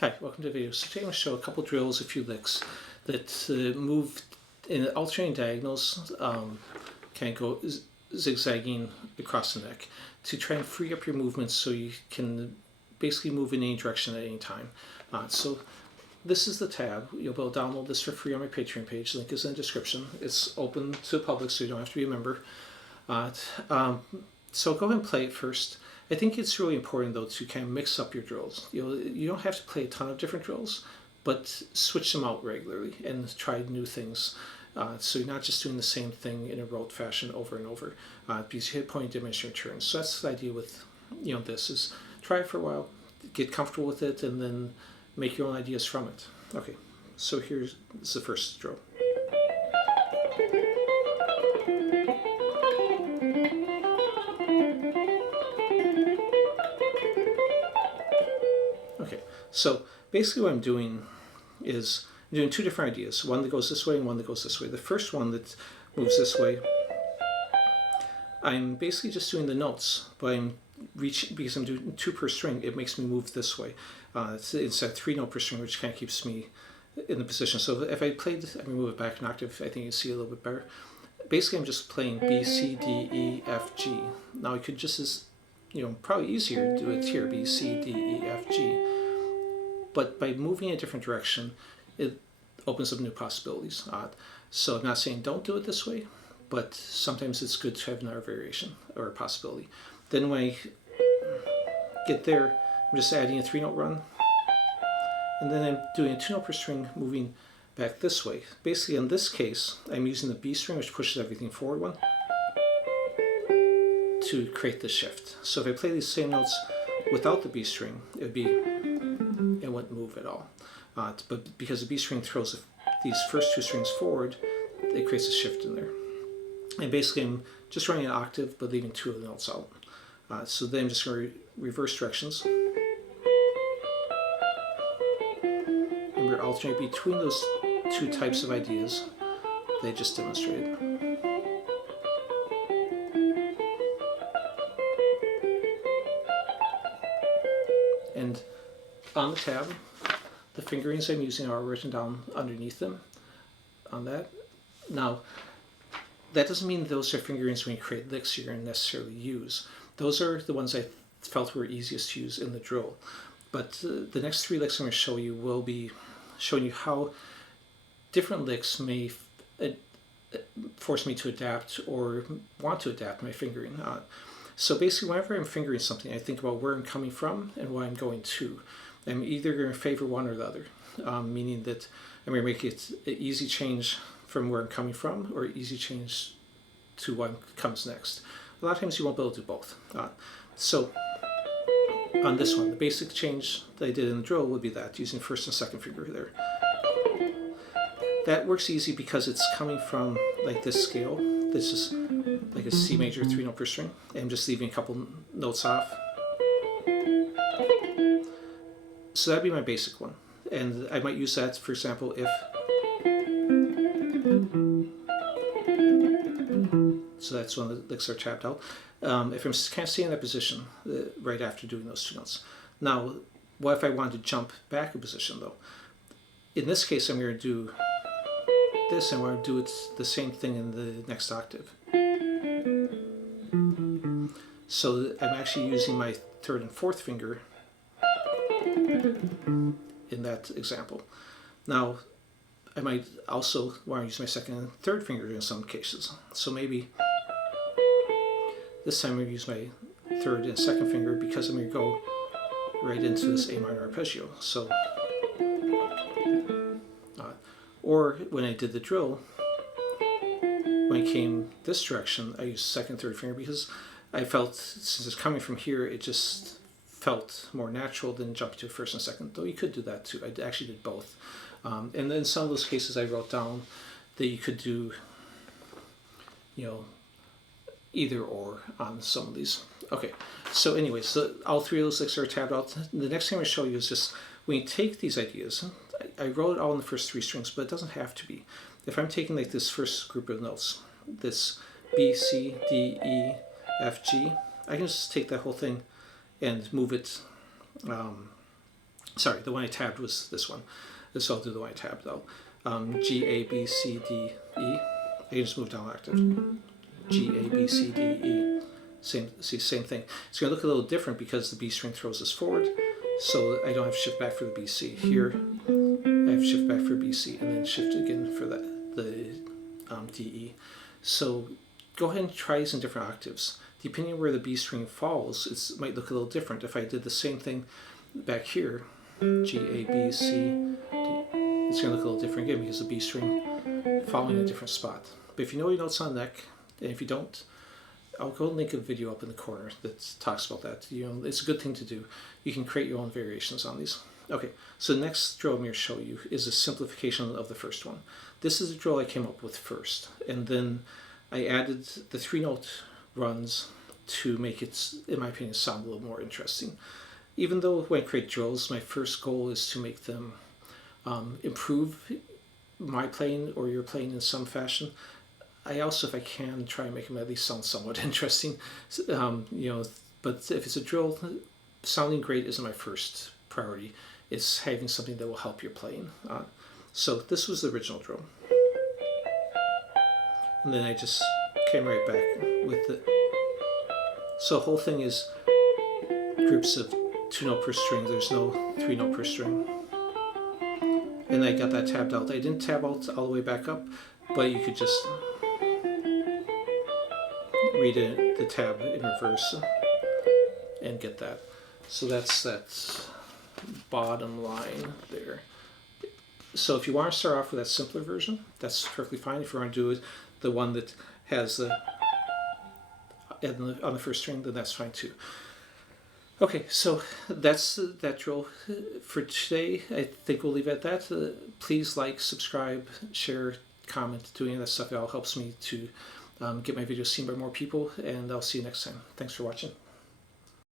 Hi, welcome to the video. So today I'm going to show a couple drills, a few licks that move in alternating diagonals, kind of go zigzagging across the neck to try and free up your movements so you can basically move in any direction at any time. So this is the tab. You'll be able to download this for free on my Patreon page. Link is in the description. It's open to the public, so you don't have to be a member. So go ahead and play it first. I think it's really important though to kind of mix up your drills. You don't have to play a ton of different drills, but switch them out regularly and try new things. So you're not just doing the same thing in a rote fashion over and over, because you hit point diminishing returns. So that's the idea with this is try it for a while, get comfortable with it, and then make your own ideas from it. Okay, so here's the first drill. Okay, so basically what I'm doing is I'm doing two different ideas, one that goes this way and one that goes this way. The first one that moves this way, I'm basically just doing the notes, but I'm reaching, because I'm doing 2 per string, it makes me move this way. It's a 3 note per string, which kind of keeps me in the position. So if I played, I move it back an octave, I think you can see a little bit better. Basically I'm just playing B, C, D, E, F, G. Now I could just as, probably easier to do it here, B, C, D, E, F, G. But by moving in a different direction, it opens up new possibilities. So I'm not saying don't do it this way, but sometimes it's good to have another variation or a possibility. Then when I get there, I'm just adding a 3 note run, and then I'm doing a 2 note per string moving back this way. Basically in this case, I'm using the B string, which pushes everything forward one, to create the shift. So if I play these same notes without the B string, it wouldn't move at all. But because the B string throws these first 2 strings forward, it creates a shift in there. And basically I'm just running an octave but leaving 2 of the notes out. So then I'm just going to reverse directions. And we're alternating between those 2 types of ideas that I just demonstrated. And on the tab, the fingerings I'm using are written down underneath them on that. Now, that doesn't mean those are fingerings when you create licks you're going to necessarily use. Those are the ones I felt were easiest to use in the drill. But the next 3 licks I'm going to show you will be showing you how different licks may force me to adapt or want to adapt my fingering. So basically whenever I'm fingering something, I think about where I'm coming from and what I'm going to. I'm either going to favor one or the other, meaning that I'm going to make it an easy change from where I'm coming from or easy change to what comes next. A lot of times you won't be able to do both. So on this one, the basic change that I did in the drill would be that, using first and second finger there. That works easy because it's coming from like this scale. This is like a C major 3 note per string. And I'm just leaving a couple notes off. So that'd be my basic one. And I might use that, for example, if... So that's when the licks are tapped out. If I'm kind of staying in that position right after doing those 2 notes. Now, what if I wanted to jump back a position though? In this case, I'm going to do this, and I want to do it the same thing in the next octave. So I'm actually using my 3rd and 4th finger in that example. Now, I might also want to use my 2nd and 3rd finger in some cases. So maybe this time I'm going to use my 3rd and 2nd finger because I'm going to go right into this A minor arpeggio. So, or when I did the drill, when I came this direction, I used 2nd, 3rd finger because I felt, since it's coming from here, it just felt more natural than jumping to 1st and 2nd, though you could do that too. I actually did both. And then in some of those cases I wrote down that you could do, either or on some of these. Okay, so anyway, so all 3 of those licks are tabbed out. The next thing I'm going to show you is just, when you take these ideas, I wrote it all in the first 3 strings, but it doesn't have to be. If I'm taking like this first group of notes, this B, C, D, E, F, G, I can just take that whole thing and move it Sorry, the one I tabbed was this one. So I'll do the one I tabbed though. G, A, B, C, D, E. I can just move down an octave. G, A, B, C, D, E. Same thing. It's going to look a little different because the B string throws us forward. So I don't have shift back for the B, C. Here, I have shift back for B, C, and then shift again for the D, E. So go ahead and try these in different octaves. Depending on where the B string falls, it might look a little different. If I did the same thing back here, G, A, B, C, D, it's going to look a little different again because the B string falling in a different spot. But if you know your notes on neck, and if you don't, I'll go link a video up in the corner that talks about that. It's a good thing to do. You can create your own variations on these. Okay, so the next drill I'm going to show you is a simplification of the first one. This is a drill I came up with first, and then I added the 3-note runs to make it, in my opinion, sound a little more interesting. Even though when I create drills, my first goal is to make them improve my playing or your playing in some fashion, I also, if I can, try and make them at least sound somewhat interesting. But if it's a drill, sounding great isn't my first priority. It's having something that will help your playing. So this was the original drill. And then I just came right back with it. So the whole thing is groups of 2-note per string. There's no 3-note per string. And I got that tabbed out. I didn't tab out all the way back up, but you could just read the tab in reverse and get that. So that's that bottom line there. So if you want to start off with that simpler version, that's perfectly fine. If you want to do it, the one that has the on the first string, then that's fine too. Okay, so that's that drill for today. I think we'll leave it at that. Please like, subscribe, share, comment, doing that stuff. It all helps me to get my videos seen by more people, and I'll see you next time. Thanks for watching.